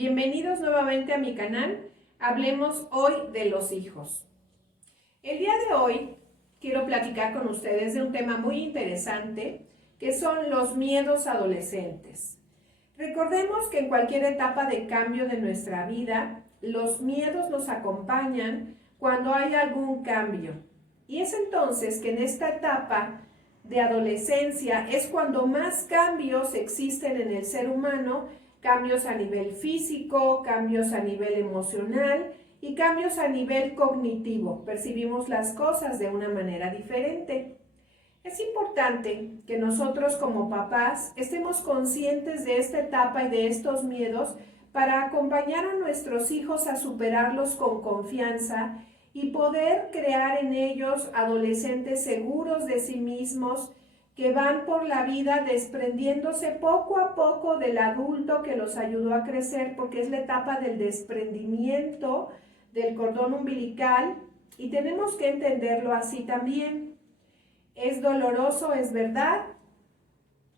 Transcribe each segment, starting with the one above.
Bienvenidos nuevamente a mi canal. Hablemos hoy de los hijos. El día de hoy quiero platicar con ustedes de un tema muy interesante que son los miedos adolescentes. Recordemos que en cualquier etapa de cambio de nuestra vida, los miedos nos acompañan cuando hay algún cambio. Y es entonces que en esta etapa de adolescencia es cuando más cambios existen en el ser humano, cambios a nivel físico, cambios a nivel emocional y cambios a nivel cognitivo. Percibimos las cosas de una manera diferente. Es importante que nosotros como papás estemos conscientes de esta etapa y de estos miedos para acompañar a nuestros hijos a superarlos con confianza y poder crear en ellos adolescentes seguros de sí mismos, que van por la vida desprendiéndose poco a poco del adulto que los ayudó a crecer, porque es la etapa del desprendimiento del cordón umbilical y tenemos que entenderlo así también. Es doloroso, es verdad,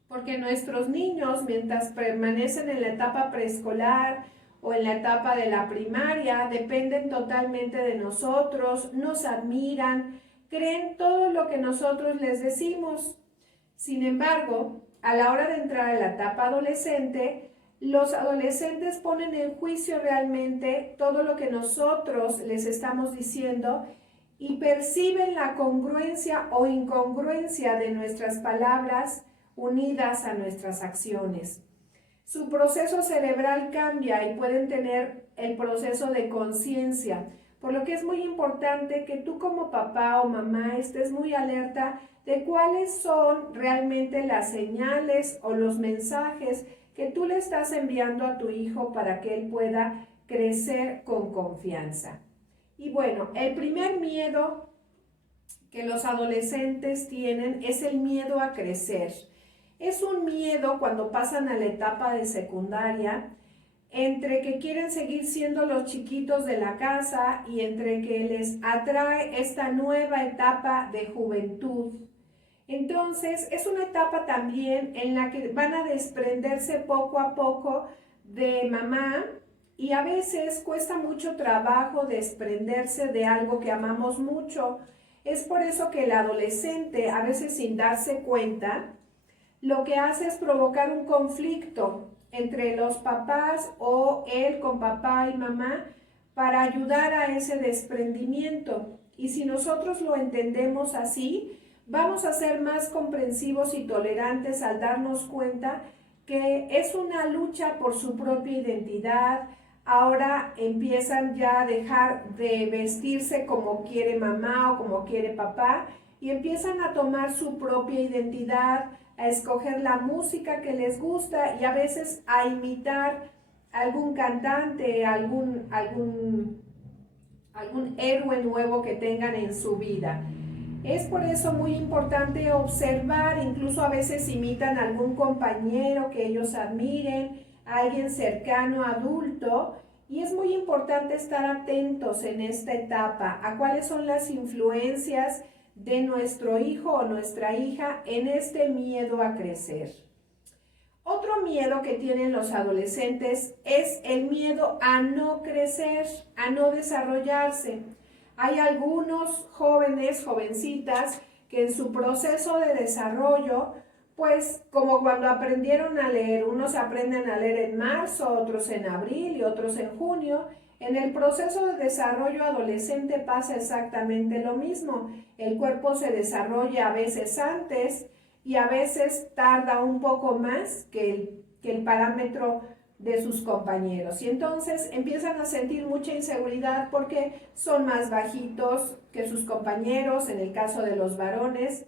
porque nuestros niños, mientras permanecen en la etapa preescolar o en la etapa de la primaria, dependen totalmente de nosotros, nos admiran, creen todo lo que nosotros les decimos. Sin embargo, a la hora de entrar a la etapa adolescente, los adolescentes ponen en juicio realmente todo lo que nosotros les estamos diciendo y perciben la congruencia o incongruencia de nuestras palabras unidas a nuestras acciones. Su proceso cerebral cambia y pueden tener el proceso de conciencia, por lo que es muy importante que tú como papá o mamá estés muy alerta de cuáles son realmente las señales o los mensajes que tú le estás enviando a tu hijo para que él pueda crecer con confianza. Y bueno, el primer miedo que los adolescentes tienen es el miedo a crecer. Es un miedo cuando pasan a la etapa de secundaria, entre que quieren seguir siendo los chiquitos de la casa y entre que les atrae esta nueva etapa de juventud. Entonces, es una etapa también en la que van a desprenderse poco a poco de mamá y a veces cuesta mucho trabajo desprenderse de algo que amamos mucho. Es por eso que el adolescente, a veces sin darse cuenta, lo que hace es provocar un conflicto entre los papás o él con papá y mamá para ayudar a ese desprendimiento. Y si nosotros lo entendemos así, vamos a ser más comprensivos y tolerantes al darnos cuenta que es una lucha por su propia identidad. Ahora empiezan ya a dejar de vestirse como quiere mamá o como quiere papá y empiezan a tomar su propia identidad, a escoger la música que les gusta y a veces a imitar algún cantante, algún héroe nuevo que tengan en su vida. Es por eso muy importante observar, incluso a veces imitan a algún compañero que ellos admiren, a alguien cercano, adulto, y es muy importante estar atentos en esta etapa a cuáles son las influencias de nuestro hijo o nuestra hija en este miedo a crecer. Otro miedo que tienen los adolescentes es el miedo a no crecer, a no desarrollarse. Hay algunos jóvenes, jovencitas, que en su proceso de desarrollo, pues como cuando aprendieron a leer, unos aprenden a leer en marzo, otros en abril y otros en junio, en el proceso de desarrollo adolescente pasa exactamente lo mismo. El cuerpo se desarrolla a veces antes y a veces tarda un poco más que el parámetro de sus compañeros. Y entonces empiezan a sentir mucha inseguridad porque son más bajitos que sus compañeros, en el caso de los varones.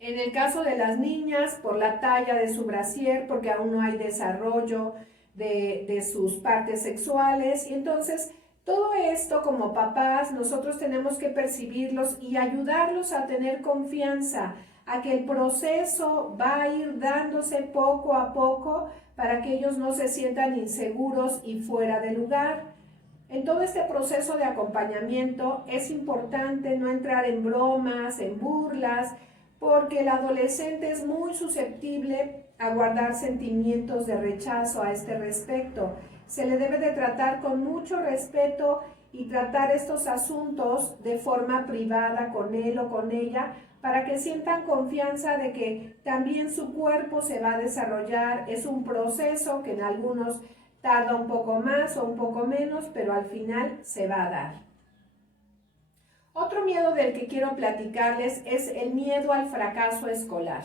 En el caso de las niñas, por la talla de su brasier, porque aún no hay desarrollo de sus partes sexuales. Y entonces todo esto como papás nosotros tenemos que percibirlos y ayudarlos a tener confianza, a que el proceso va a ir dándose poco a poco para que ellos no se sientan inseguros y fuera de lugar. En todo este proceso de acompañamiento es importante no entrar en bromas, en burlas, porque el adolescente es muy susceptible a guardar sentimientos de rechazo a este respecto. se le debe de tratar con mucho respeto y tratar estos asuntos de forma privada con él o con ella, para que sientan confianza de que también su cuerpo se va a desarrollar. Es un proceso que en algunos tarda un poco más o un poco menos, pero al final se va a dar. Otro miedo del que quiero platicarles es el miedo al fracaso escolar.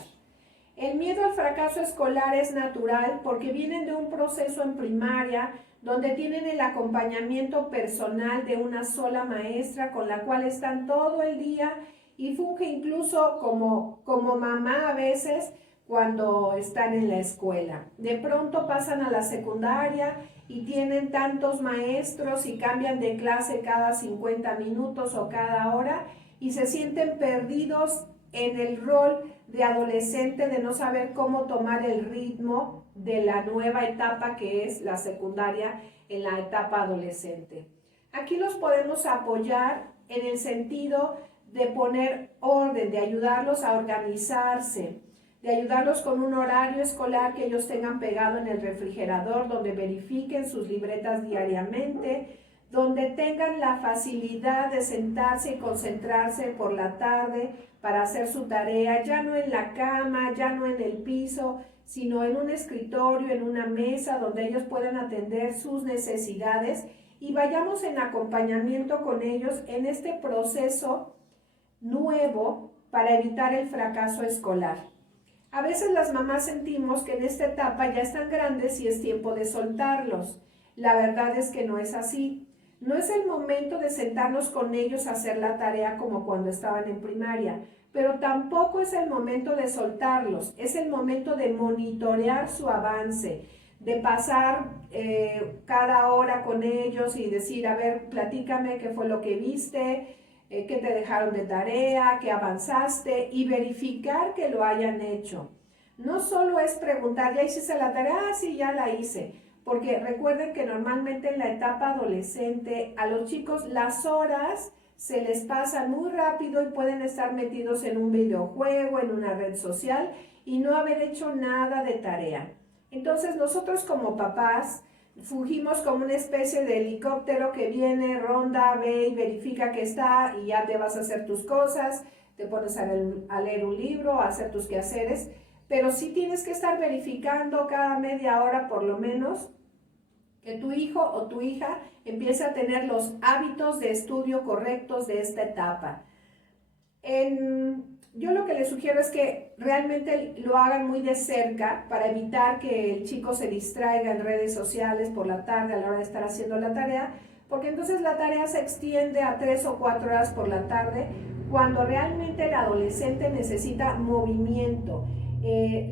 El miedo al fracaso escolar es natural porque vienen de un proceso en primaria donde tienen el acompañamiento personal de una sola maestra con la cual están todo el día y funge incluso como mamá a veces cuando están en la escuela. De pronto pasan a la secundaria y tienen tantos maestros y cambian de clase cada 50 minutos o cada hora y se sienten perdidos en el rol de adolescente, de no saber cómo tomar el ritmo de la nueva etapa que es la secundaria en la etapa adolescente. Aquí los podemos apoyar en el sentido de poner orden, de ayudarlos a organizarse, de ayudarlos con un horario escolar que ellos tengan pegado en el refrigerador, donde verifiquen sus libretas diariamente, donde tengan la facilidad de sentarse y concentrarse por la tarde para hacer su tarea, ya no en la cama, ya no en el piso, sino en un escritorio, en una mesa donde ellos puedan atender sus necesidades y vayamos en acompañamiento con ellos en este proceso nuevo para evitar el fracaso escolar. A veces las mamás sentimos que en esta etapa ya están grandes y es tiempo de soltarlos. La verdad es que no es así. No es el momento de sentarnos con ellos a hacer la tarea como cuando estaban en primaria, pero tampoco es el momento de soltarlos. Es el momento de monitorear su avance, de pasar cada hora con ellos y decir, a ver, platícame qué fue lo que viste, qué te dejaron de tarea, qué avanzaste y verificar que lo hayan hecho. No solo es preguntar, ¿ya hiciste la tarea? Ah, sí, ya la hice. Porque recuerden que normalmente en la etapa adolescente a los chicos las horas se les pasan muy rápido y pueden estar metidos en un videojuego, en una red social y no haber hecho nada de tarea. Entonces nosotros como papás fungimos como una especie de helicóptero que viene, ronda, ve y verifica que está y ya te vas a hacer tus cosas, te pones a leer un libro, a hacer tus quehaceres, pero sí tienes que estar verificando cada media hora por lo menos que tu hijo o tu hija empiece a tener los hábitos de estudio correctos de esta etapa. Yo lo que les sugiero es que realmente lo hagan muy de cerca para evitar que el chico se distraiga en redes sociales por la tarde a la hora de estar haciendo la tarea, porque entonces la tarea se extiende a 3 o 4 horas por la tarde, cuando realmente el adolescente necesita movimiento.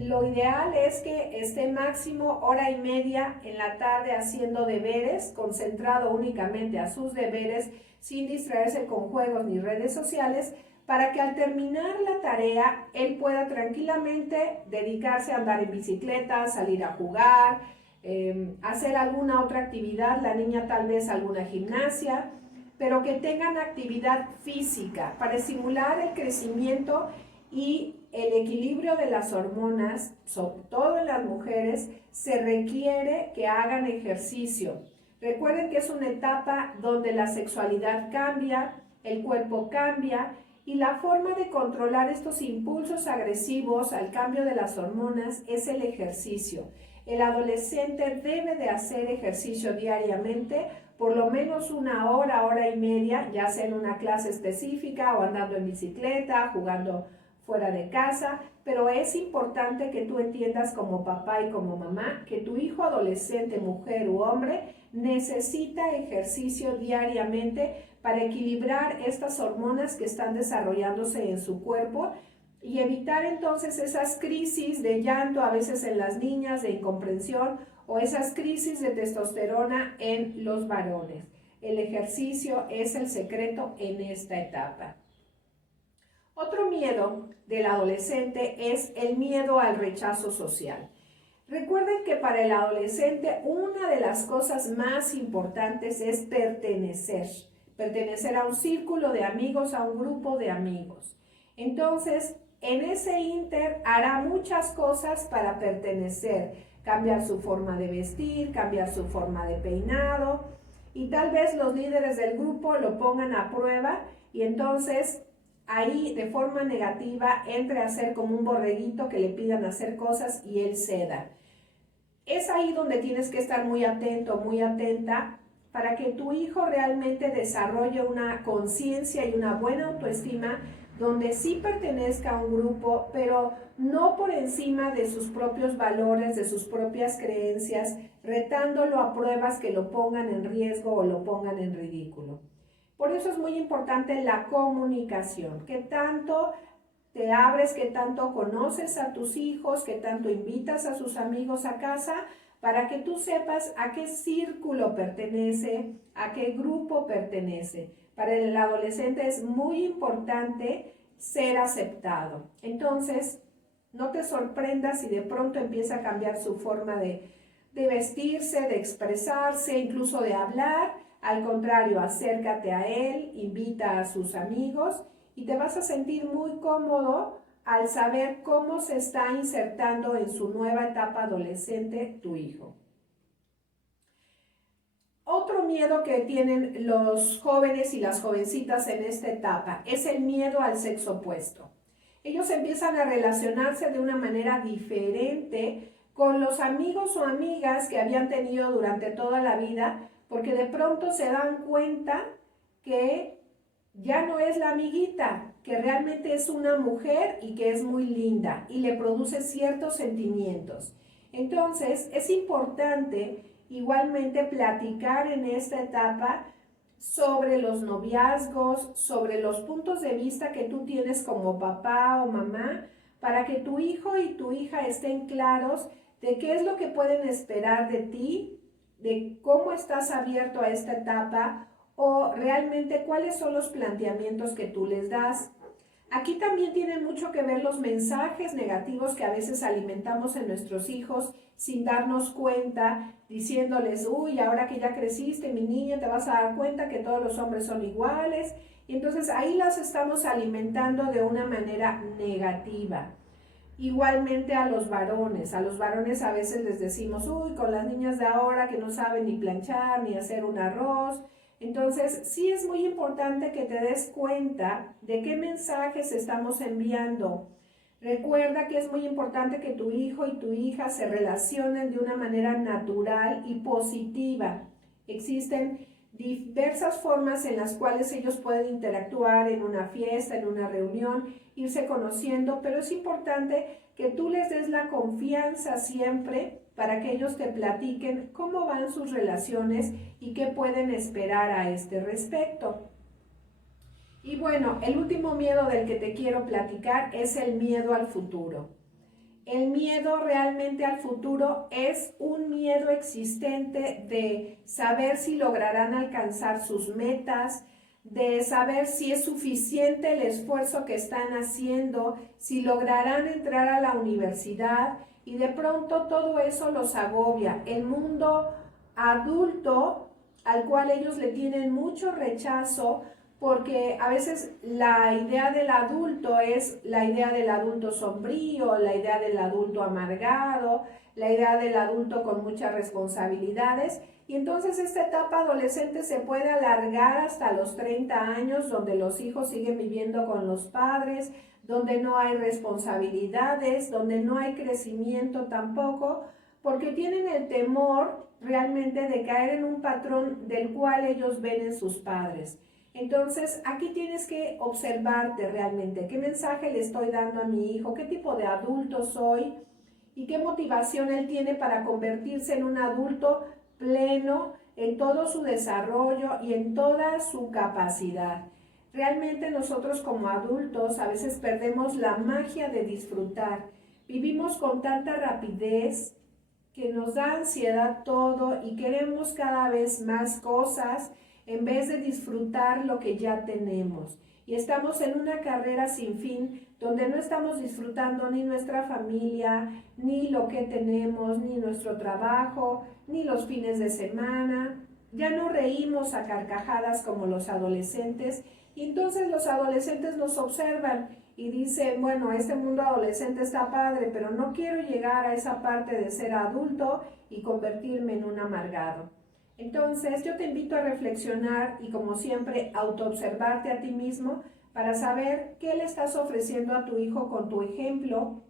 Lo ideal es que esté máximo hora y media en la tarde haciendo deberes, concentrado únicamente a sus deberes, sin distraerse con juegos ni redes sociales, para que al terminar la tarea él pueda tranquilamente dedicarse a andar en bicicleta, salir a jugar, hacer alguna otra actividad, la niña tal vez alguna gimnasia, pero que tengan actividad física para estimular el crecimiento y el equilibrio de las hormonas, sobre todo en las mujeres. Se requiere que hagan ejercicio. Recuerden que es una etapa donde la sexualidad cambia, el cuerpo cambia y la forma de controlar estos impulsos agresivos al cambio de las hormonas es el ejercicio. El adolescente debe de hacer ejercicio diariamente, por lo menos una hora, hora y media, ya sea en una clase específica o andando en bicicleta, jugando fuera de casa, pero es importante que tú entiendas como papá y como mamá que tu hijo adolescente, mujer u hombre, necesita ejercicio diariamente para equilibrar estas hormonas que están desarrollándose en su cuerpo y evitar entonces esas crisis de llanto a veces en las niñas, de incomprensión, o esas crisis de testosterona en los varones. El ejercicio es el secreto en esta etapa. Otro miedo del adolescente es el miedo al rechazo social. Recuerden que para el adolescente una de las cosas más importantes es pertenecer a un círculo de amigos, a un grupo de amigos. Entonces, en ese ínter hará muchas cosas para pertenecer. cambiar su forma de vestir, cambiar su forma de peinado, y tal vez los líderes del grupo lo pongan a prueba y entonces ahí de forma negativa entre a ser como un borreguito que le pidan hacer cosas y él ceda. Es ahí donde tienes que estar muy atento, muy atenta, para que tu hijo realmente desarrolle una conciencia y una buena autoestima donde sí pertenezca a un grupo, pero no por encima de sus propios valores, de sus propias creencias, retándolo a pruebas que lo pongan en riesgo o lo pongan en ridículo. Por eso es muy importante la comunicación, que tanto te abres, que tanto conoces a tus hijos, que tanto invitas a sus amigos a casa, para que tú sepas a qué círculo pertenece, a qué grupo pertenece. Para el adolescente es muy importante ser aceptado. Entonces, no te sorprendas si de pronto empieza a cambiar su forma de vestirse, de expresarse, incluso de hablar. Al contrario, acércate a él, invita a sus amigos y te vas a sentir muy cómodo al saber cómo se está insertando en su nueva etapa adolescente tu hijo. Otro miedo que tienen los jóvenes y las jovencitas en esta etapa es el miedo al sexo opuesto. Ellos empiezan a relacionarse de una manera diferente con los amigos o amigas que habían tenido durante toda la vida, porque de pronto se dan cuenta que ya no es la amiguita, que realmente es una mujer y que es muy linda y le produce ciertos sentimientos. Entonces, es importante igualmente platicar en esta etapa sobre los noviazgos, sobre los puntos de vista que tú tienes como papá o mamá, para que tu hijo y tu hija estén claros de qué es lo que pueden esperar de ti, de cómo estás abierto a esta etapa o realmente cuáles son los planteamientos que tú les das. Aquí también tienen mucho que ver los mensajes negativos que a veces alimentamos en nuestros hijos sin darnos cuenta, diciéndoles, uy, ahora que ya creciste, mi niña, te vas a dar cuenta que todos los hombres son iguales. Y entonces ahí las estamos alimentando de una manera negativa. Igualmente a los varones a veces les decimos, uy, con las niñas de ahora que no saben ni planchar, ni hacer un arroz. Entonces, sí es muy importante que te des cuenta de qué mensajes estamos enviando. Recuerda que es muy importante que tu hijo y tu hija se relacionen de una manera natural y positiva. Existen diversas formas en las cuales ellos pueden interactuar en una fiesta, en una reunión, irse conociendo, pero es importante que tú les des la confianza siempre para que ellos te platiquen cómo van sus relaciones y qué pueden esperar a este respecto. Y bueno, el último miedo del que te quiero platicar es el miedo al futuro. El miedo realmente al futuro es un miedo existente de saber si lograrán alcanzar sus metas, de saber si es suficiente el esfuerzo que están haciendo, si lograrán entrar a la universidad, y de pronto todo eso los agobia. El mundo adulto al cual ellos le tienen mucho rechazo, porque a veces la idea del adulto es la idea del adulto sombrío, la idea del adulto amargado, la idea del adulto con muchas responsabilidades, y entonces esta etapa adolescente se puede alargar hasta los 30 años, donde los hijos siguen viviendo con los padres, donde no hay responsabilidades, donde no hay crecimiento tampoco, porque tienen el temor realmente de caer en un patrón del cual ellos ven en sus padres. Entonces, aquí tienes que observarte realmente qué mensaje le estoy dando a mi hijo, qué tipo de adulto soy y qué motivación él tiene para convertirse en un adulto pleno en todo su desarrollo y en toda su capacidad. Realmente nosotros como adultos a veces perdemos la magia de disfrutar. Vivimos con tanta rapidez que nos da ansiedad todo y queremos cada vez más cosas en vez de disfrutar lo que ya tenemos. Y estamos en una carrera sin fin donde no estamos disfrutando ni nuestra familia, ni lo que tenemos, ni nuestro trabajo, ni los fines de semana. Ya no reímos a carcajadas como los adolescentes, y entonces los adolescentes nos observan y dice, bueno, este mundo adolescente está padre, pero no quiero llegar a esa parte de ser adulto y convertirme en un amargado. Entonces yo te invito a reflexionar y como siempre autoobservarte a ti mismo para saber qué le estás ofreciendo a tu hijo con tu ejemplo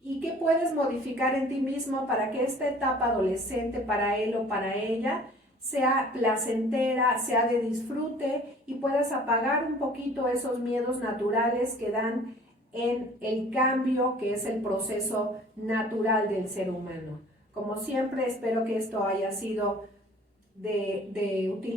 y qué puedes modificar en ti mismo para que esta etapa adolescente para él o para ella sea placentera, sea de disfrute y puedas apagar un poquito esos miedos naturales que dan en el cambio que es el proceso natural del ser humano. Como siempre, espero que esto haya sido de utilidad.